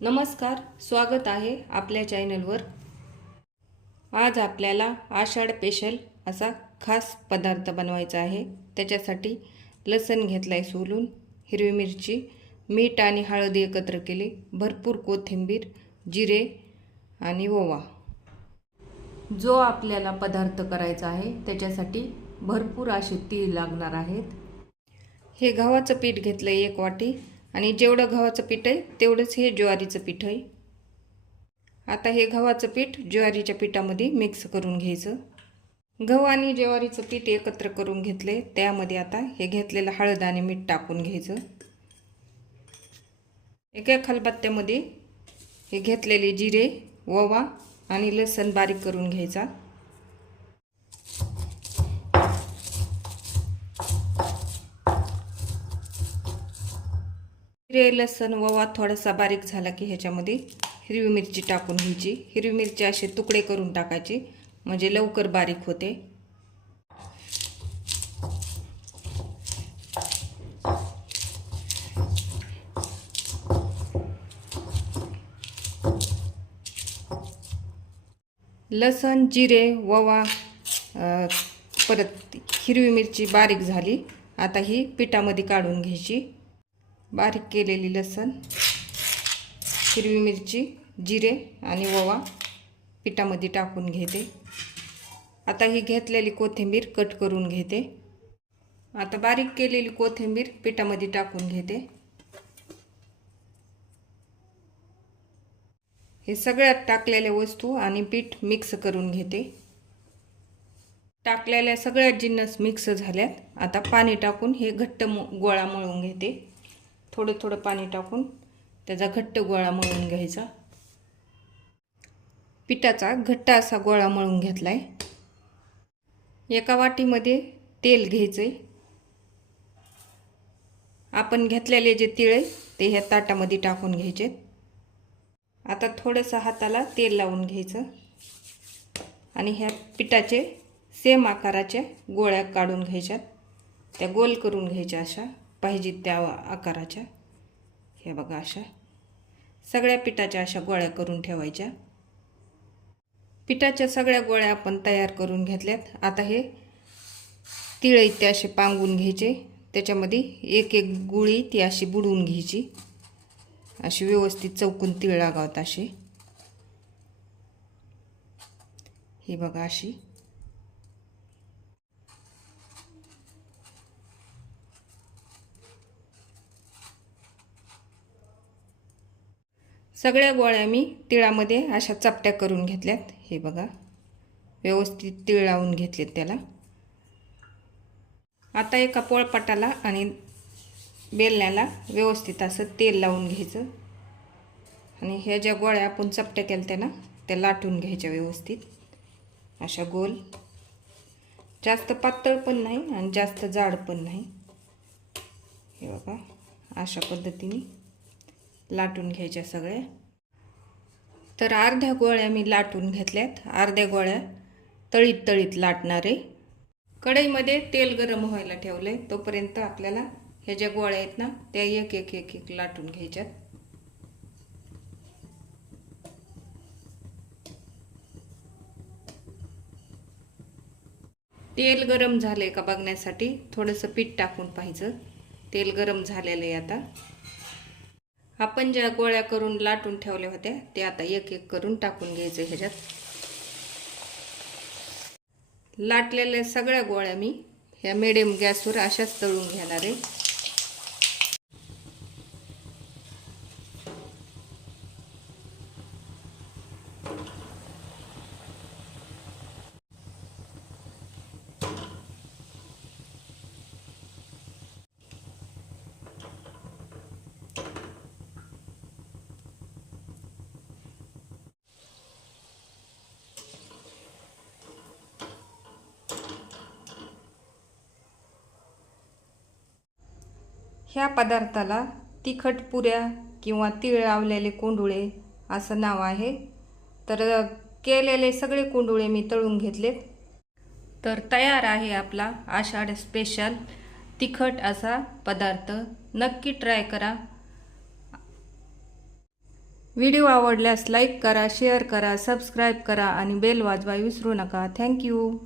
नमस्कार, स्वागत आहे आपल्या चॅनलवर। आज आपल्याला आषाढ स्पेशल असा खास पदार्थ बनवायचा आहे। त्याच्यासाठी लसूण घेतलाय सोलून, हिरवी मिरची, मीठ आणि हळद एकत्र केले, भरपूर कोथिंबीर, जिरे आणि ओवा। जो आपल्याला पदार्थ करायचा आहे त्याच्यासाठी भरपूर असे तीळ लागणार आहेत। हे गव्हाचं पीठ घेतलंय 1 वाटी आणि जेवढं गव्हाचं पीठ आहे तेवढंच हे ज्वारीचं पीठ आहे। आता हे गव्हाचं पीठ ज्वारीच्या पिठामध्ये मिक्स करून घ्यायचं। गहू आणि ज्वारीचं पीठ एकत्र करून घेतले, त्यामध्ये आता हे घेतलेलं हळद आणि मीठ टाकून घ्यायचं। एका खलबत्त्यामध्ये हे घेतलेले जिरे, ओवा आणि लसूण बारीक करून घ्यायचा। जिरे, लसूण, ओवा थोडासा बारीक झाला की ह्याच्यामध्ये हिरवी मिरची टाकून घ्यायची। हिरवी मिरची असे तुकडे करून टाकायचे म्हणजे लवकर बारीक होते। लसूण, जिरे, ओवा, परत हिरवी मिरची बारीक झाली। आता ही पिठामध्ये काढून घ्यायची। बारीक केलेली लसूण, हिरवी मिरची, जिरे आणि ओवा पिठामध्ये टाकून घेते। आता ही घेतलेली कोथिंबीर कट करून घेते। आता बारीक केलेली कोथिंबीर पिठामध्ये टाकून घेते। हे सगळ्यात टाकलेल्या वस्तू आणि पीठ मिक्स करून घेते। टाकलेल्या सगळ्या जिन्नस मिक्स झाल्यात। आता पाणी टाकून हे घट्ट गोळा मळून घेते। थोडं थोडं पाणी टाकून त्याचा घट्ट गोळा मळून घ्यायचा। पिठाचा घट्ट असा गोळा मळून घेतलाय। एका वाटीमध्ये तेल घ्यायचंय। आपण घेतलेले जे तीळ आहे ते ह्या ताटामध्ये टाकून घ्यायचे। आता थोडंसं हाताला तेल लावून घ्यायचं आणि ह्या पिठाचे सेम आकाराच्या गोळ्या काढून घ्यायच्यात। त्या गोल करून घ्यायच्या अशा पाहिजे त्या आकाराच्या। हे बघा, अशा सगळ्या पिठाच्या अशा गोळ्या करून ठेवायच्या। पिठाच्या सगळ्या गोळ्या आपण तयार करून घेतल्यात। आता हे तीळ इथे असे पांगून घ्यायचे। त्याच्यामध्ये एक एक गुळी ती अशी बुडवून घ्यायची। अशी व्यवस्थित चौकून तीळ लागावत असे। हे बघा, अशी सगळ्या गोळ्या मी तिळामध्ये अशा चपट्या करून घेतल्यात। हे बघा, व्यवस्थित तीळ लावून घेतलेत त्याला। आता एका पोळपाटाला आणि बेलण्याला व्यवस्थित असं तेल लावून घ्यायचं आणि ह्या ज्या गोळ्या आपण चपट्या केल्या ना त्या लाटून घ्यायच्या व्यवस्थित अशा गोल। जास्त पातळ पण नाही आणि जास्त जाड पण नाही। हे बघा, अशा पद्धतीने लाटून घ्यायच्या सगळ्या। तर अर्ध्या गोळ्या मी लाटून घेतल्यात, अर्ध्या गोळ्या तळीत तळीत लाटणार आहे। कढईमध्ये तेल गरम व्हायला ठेवले, तोपर्यंत आपल्याला ह्या ज्या गोळ्या आहेत ना त्या एक एक एक एक लाटून घ्यायच्यात। तेल गरम झाले का बघण्यासाठी थोडंसं पीठ टाकून पाहायचं। तेल गरम झालेलं आहे। आता आपण ज्या गोळ्या करून लाटून ठेवल्या होत्या ते आता एक एक करून टाकून घ्यायचं ह्याच्यात। लाटलेल्या सगळ्या गोळ्या मी ह्या मीडियम गॅसवर अशाच तळून घेणार आहे। ह्या पदार्थाला तिखट पुऱ्या किंवा तीळ लावलेले कोंडुळे असं नाव आहे। तर केलेले सगळे कोंडुळे मी तळून घेतलेत। तर तयार आहे आपला आषाढ स्पेशल तिखट असा पदार्थ। नक्की ट्राय करा। व्हिडिओ आवडल्यास लाईक करा, शेअर करा, सबस्क्राईब करा आणि बेल वाजवायला विसरू नका. थँक्यू.